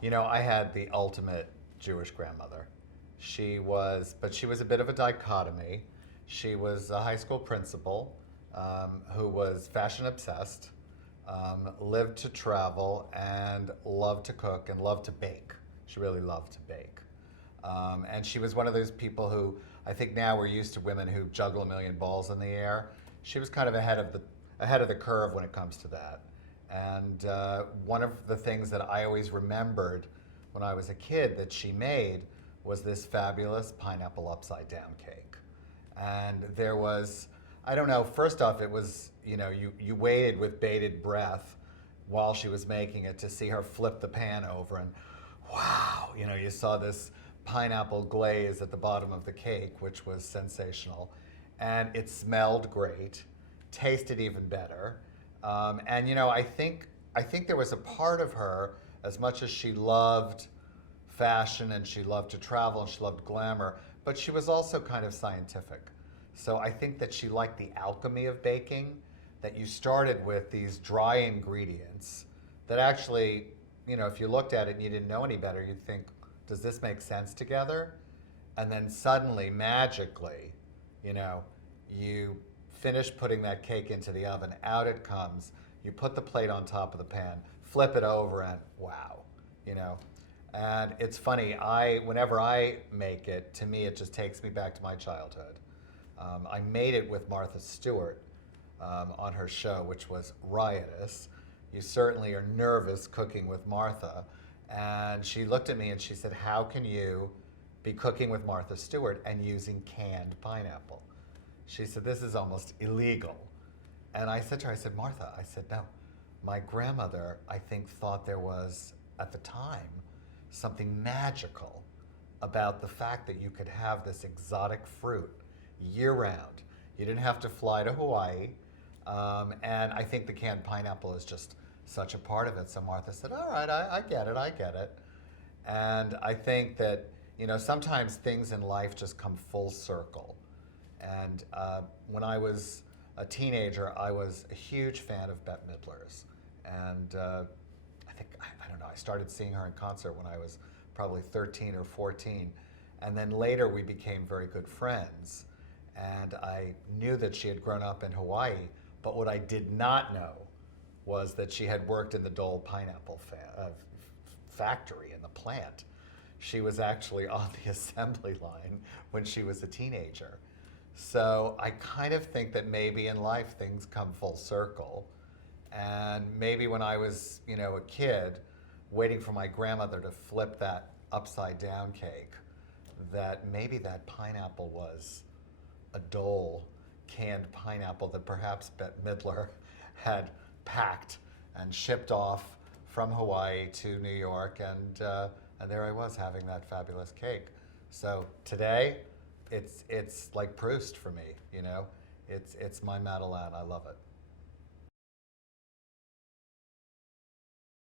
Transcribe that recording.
You know, I had the ultimate Jewish grandmother. But she was a bit of a dichotomy. She was a high school principal who was fashion obsessed, lived to travel, and loved to cook and loved to bake. She really loved to bake. And she was one of those people who I think now we're used to women who juggle a million balls in the air. She was kind of ahead of the curve when it comes to that. And one of the things that I always remembered when I was a kid that she made was this fabulous pineapple upside down cake. And there was, I don't know, first off, it was, you waited with bated breath while she was making it to see her flip the pan over and wow, you saw this pineapple glaze at the bottom of the cake, which was sensational. And it smelled great, tasted even better. And I think there was a part of her, as much as she loved fashion and she loved to travel and she loved glamour, but she was also kind of scientific. So I think that she liked the alchemy of baking, that you started with these dry ingredients that actually, if you looked at it and you didn't know any better, you'd think, does this make sense together? And then suddenly, magically, you finish putting that cake into the oven, out it comes, you put the plate on top of the pan, flip it over, and wow, you know. And it's funny, whenever I make it, to me, it just takes me back to my childhood. I made it with Martha Stewart on her show, which was riotous. You certainly are nervous cooking with Martha. And she looked at me and she said, how can you be cooking with Martha Stewart and using canned pineapple? She said, this is almost illegal. And I said to her, I said, Martha, I said, no, my grandmother, I think, thought there was, at the time, something magical about the fact that you could have this exotic fruit year-round. You didn't have to fly to Hawaii. And I think the canned pineapple is just such a part of it. So Martha said, all right, I get it, I get it. And I think that, sometimes things in life just come full circle. And when I was a teenager, I was a huge fan of Bette Midler's. And I think, I don't know, I started seeing her in concert when I was probably 13 or 14. And then later we became very good friends. And I knew that she had grown up in Hawaii, but what I did not know was that she had worked in the Dole pineapple factory in the plant. She was actually on the assembly line when she was a teenager. So I kind of think that maybe in life things come full circle. And maybe when I was, a kid, waiting for my grandmother to flip that upside down cake, that maybe that pineapple was a Dole canned pineapple that perhaps Bette Midler had packed and shipped off from Hawaii to New York, and there I was having that fabulous cake. So today, it's like Proust for me, It's my Madeleine. I love it.